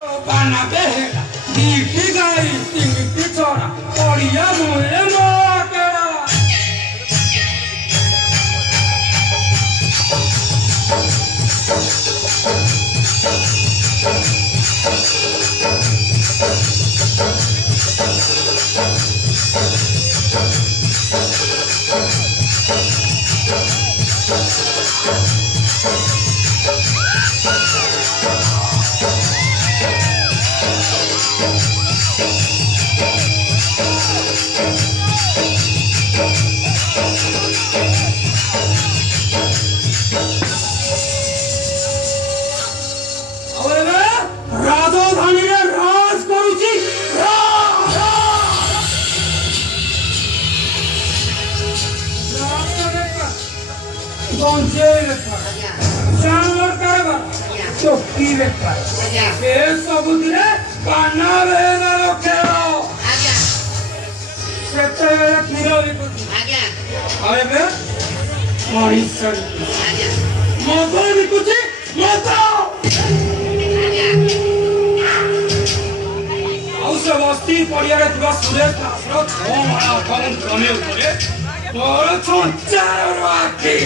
Pana behela, diti gai, tingiti chora, oriya moye mokera. चौकी बेटा ये सब दिने पाना बेला रखेलो सेते बेला कीरो बिकुती अरे बे महीसर मोबाइल बिकुती औसे बस्ती पड़ियारे थिबा सुरेश दासरो 6 माणा अकाउंट जमे उपरे तोर संचार राखी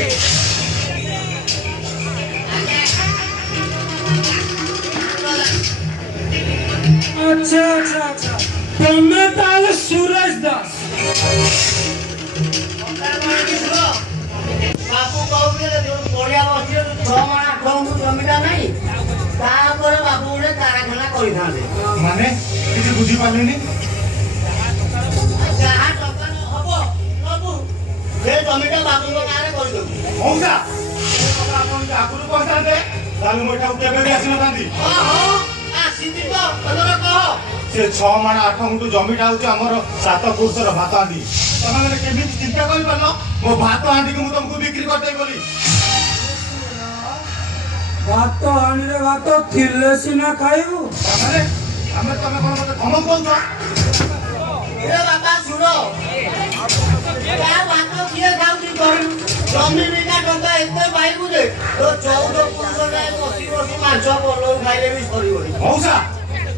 अच्छा अच्छा अच्छा तुम्हें ताले सूरज दास बापू कहूले जो पड़िया बसी 6 माणा अकाउंट जमीटा नहीं तापर बापू गोटे कारखाना करिथाले माने किछि बुझी पालेनी जहा टका हबो बाबू जे जमीटा बापू को नारे करि दो मौसा आपण आगुरु कहतांते ताले मोठा केबे भी आसी नथांती हां आसीती तो तोरा कह से 6 माणा 8 गुंटू जमीटा होची हमर 7 पुरुषर भात आंडी तमाने केमिति चिंता करि पालो मो भात आंडी को मु तुमको बिक्री कर देई बोली भात आनी रे भात थिले सिना खाइबू तमाने हमें तमे कोन मते धमक बोलछो ए बाबा सुनो क्या बात किए खाउती करू जमी बिना टका एते पाइबू जे तो 14 पुरुष रे बसी बसी मांस बोलो खाइले भी सरीबनी मौसा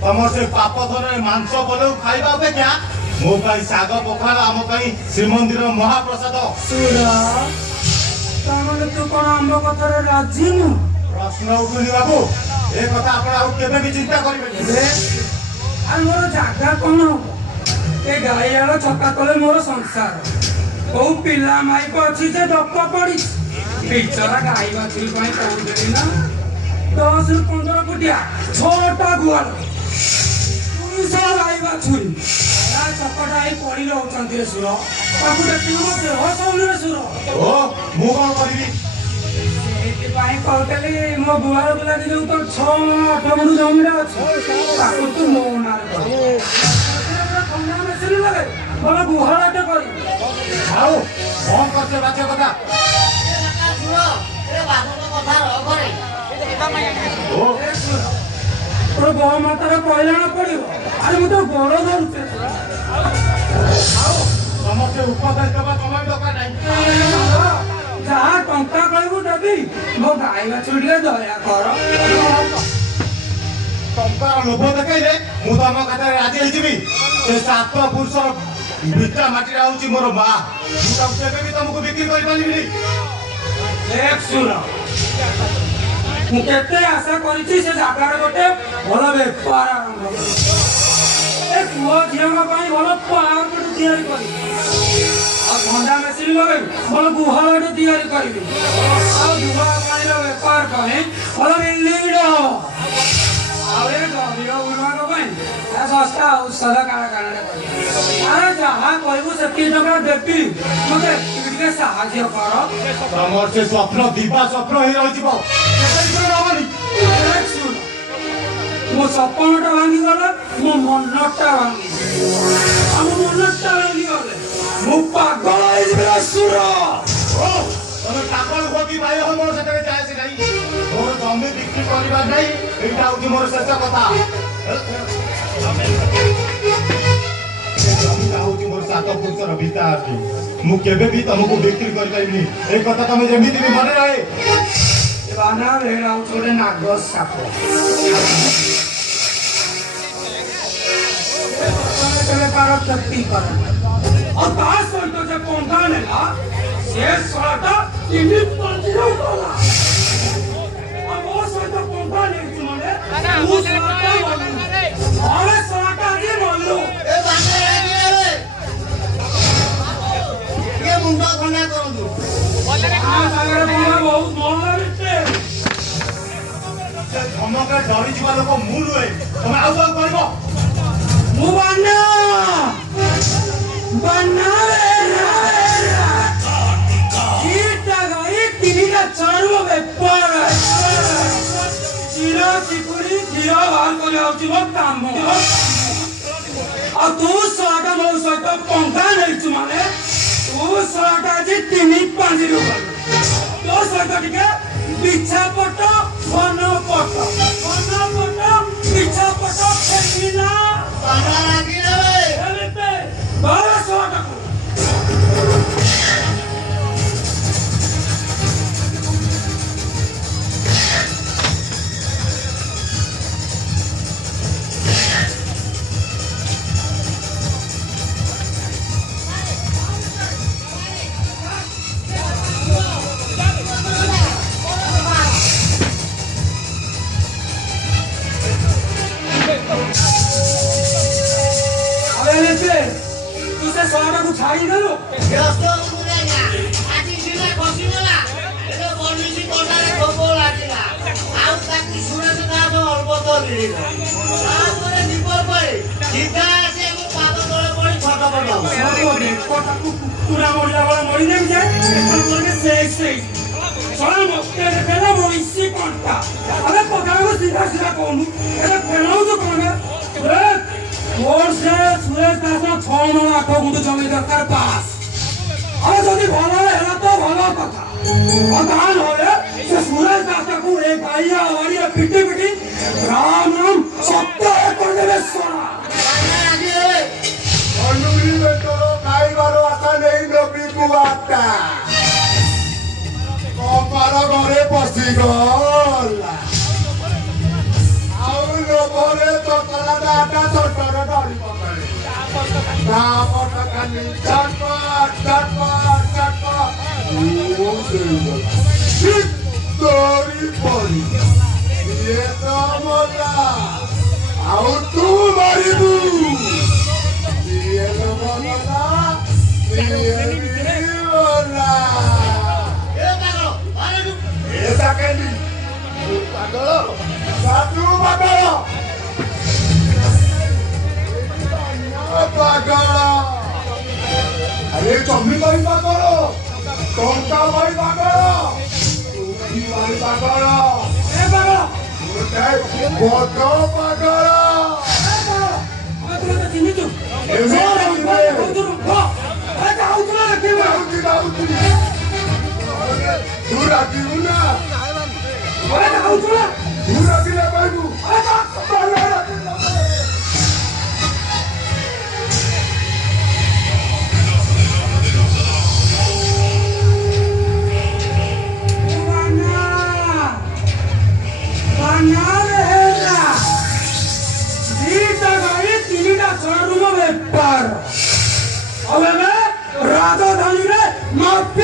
तमर से पाप धरे मांस बोलो खाइबा अपेक्षा मो पई साग पखाल आम पई श्रीमंदिर महाप्रसाद सुरा तामने तू कोन हमरो कथा रे राजी नु प्रश्न उठुनी बाबू ए कथा आपण आउ केबे भी चिंता करिबे आ मोर जागा कोन ए गाईयालो छक्का तले मोर संसार ओ पिला माई को अछि जे डक्क पड़ी बिचारा गाई बाछुरी पई कहउली ना 10 रु 15 फुटिया छोटा गुआल पुलिस गाई बाछुरी आ छक्कटा आई पड़ी रहउचंती रे सुर ताकू देखियो मते हसौनी रे सुर ओ मु कोन करिबी एति पई कहतली मो बुआर बुला कि जो तो 6 8 गुरु जमीरा अछि ताकू तू मो नार कर खंडा में सिल लगे बोला गुहालाटे करी आओ कौन करते बाच्चा कथा सुनो ए बाबू को कथा रख रे ओ तो गौ माता रे कहला न पड़िबो अरे मु तो बड़ धरुते आओ समस्त उपदेश देबा समय दरकार नाही जहाँ टंका कहबू देबी मो गाई बाछुरी दया कर टंकार लोभ देखाइले मु तम कथा राजी होइजिबी से 7 पुरुषर बिटा माटी आउची मोर बा मु तम केबे भी तुमको बिक्री करि पालिबिनी देख सुन मु केते आशा करिछि से जागार गोटे भलो बेपार आरंभ करी ए पुओ झियामा पई भलो पावर पट तयारी करी आ ठंडा मेसिन लगे भलो गुहालटे तयारी करबी आ दुआ पानी रो बेपार करे भलो बिल्डिंग रो आवे गबियो उनवाक पई आ सस्ता औषध कारखाना रे करी अरे जहाँ कहबू सेती टका देबी मते टिके साहाय्य कर तमर से स्वप्न दिबा स्वप्न ही रहि जिवो केते कर रहबनी मो सपनटा भांगी गले मो मनटा भांगी हम मनटा भांगी गले मो पागल आइबे सुर ओ तमे पागल होकी भाई हो मोर सते जाय से नाही मोर जमी बिक्री करिबा नाही एटा होकी मोर शेष कथा जमी होकी मोर 7 पुरुषर बिता आसी मु केबे भी तुमको बिक्री कर पाइबनी ए कथा तमे जेमिति भी मने रहे बाना भेड़ा छोड़े नागस साप କାର କ୍ଷତି କରେ ଆଉ ତା ସହିତ ଯେ ପନ୍ଥା ନେଲା ସେ ଶଳାଟା ତିନି ପାଞ୍ଚିର କଲା ଆଉ ମୋ ସହିତ ପନ୍ଥା ନେଇଛୁ ମାନେ ତୁ ଶଳାଟା ମଲୁ ନହେଲେ ଶଳାଟା ଆଜି ମଲୁ ଏ ବାପା ରାଗିଲେ ଟିକେ ମୁଣ୍ଡ ଥଣ୍ଡା କରନ୍ତୁ ଆ ସାଗରେ ବୋଲା ବହୁତ ମନ ଲାଗୁଛି ସେ ଧମକରେ ଡରିଯିବା ଲୋକ ମୁଁ ନୁହେଁ ତମେ ଆଉ ସବୁ କରିବ ମୁଁ ବାନା ତିନିଟା ଚାରୁ ବେପାର ଚିର ଚିପୁରି କ୍ଷୀର ବାହାର କରି ଆଉଛି ମୋ କାମ ଆଉ ତୁ ଶଳାଟା ମୋ ସହିତ ପନ୍ଥା ନେଇଛୁ ମାନେ ତୁ ଶଳାଟା ଆଜି ତିନି ପାଞ୍ଚରୁ ଗଲୁ ତୋ ସହିତ ଟିକେ ବିଛା ପଟ ବନ ପଟ ବିଛା ପଟ ଖେଳିନା ବାପା ରାଗିଲେ ବାବା ଶଳାଟାକୁ ତୁ ସେ ଶଳାଟାକୁ ଛାଡ଼ିଦେଲୁ ବ୍ୟସ୍ତ ହୁଅନ୍ତୁ ଆଜ୍ଞା ଆଜି ସିନା ଖସିଗଲା ଏବେ ବନିଶୀ କଣ୍ଟାରେ ଠୋପ ଲାଗିଲା ଆଉ ତାକୁ ସୁରେଶ ଦାସ ଅଳ୍ପତ ମିଳିବ ତାପରେ ଦୀପକ ପରେ ସିଧା ଆସି ଆମ ପାଦ ତଳେ ପଡ଼ି ଛଟପଟ ହବ ବେକଟାକୁ କୁକୁଡ଼ା ମରିଲା ବେଳେ ମରିଯାଇ ଯେ ସେଇ ଶଳା ମତେ ଦେଖେଇଲା ମଇଁଷି କଣ୍ଟା ଆରେ ପକାକୁ ସିଧା ସିଧା କହୁନୁ ଏବେ ଫେଣଉଛୁ କଣ ମୋର ସେ ସୁରେଶ ଦାସ 6 ମଣ 8 ଗୁଣ୍ଠ ଜମି ଦରକାର ପାସ୍ ଆଉ ଯଦି ଭଲ ହେଲା ତ ଭଲ କଥା ଆଉ ତା ନହେଲେ ସେ ସୁରେଶ ଦାସକୁ ଏ ଗାଇଆ ବାଡ଼ିଆ ପିଟି ରାମ ସତ୍ୟ କରିଦେବେ ଶଳା ଅନୁଗୁଳି ବେଟର ଖାଇବାର ଆଶା ନେଇ ନବୀକୁ ଆଟା କପାର ଘରେ ପଶିଗଲା ଆଉ ଲୋଭରେ ତତଲାଟା ଆଟା ତଟର ଧରି ପକାଳେ ତାପଟ ଖାଲି ଚଟପଟ ତୋରି ପରି ଇଏ ତ ମଲା ଆଉ ତୁ ମାରିବୁ ଇଏ ତ ମଲା ଇଏ ବି ମଲା ଏ ପାଗଳ ଆରେ ତୁ ଏ ସାକେଣ୍ଡି ତୁ ପାଗଳ ସାଧୁ ପାଗଳ ପାଗଳ ଆରେ ଜମିଦାରୀ ପାଗଳ ଟଙ୍କା ଭାଇ ପାଗଳ ଟୁକି ଭାଇ ପାଗଳ ଏ ପାଗଳ ବଡ ପାଗଳ ଚିହ୍ନିଛୁ ତୁ ରାଗିବୁ ନା ତୁ ରାଗିଲେ କହିବୁ ବେପାର ରାଜଧାନୀରେ ମାଫିଆ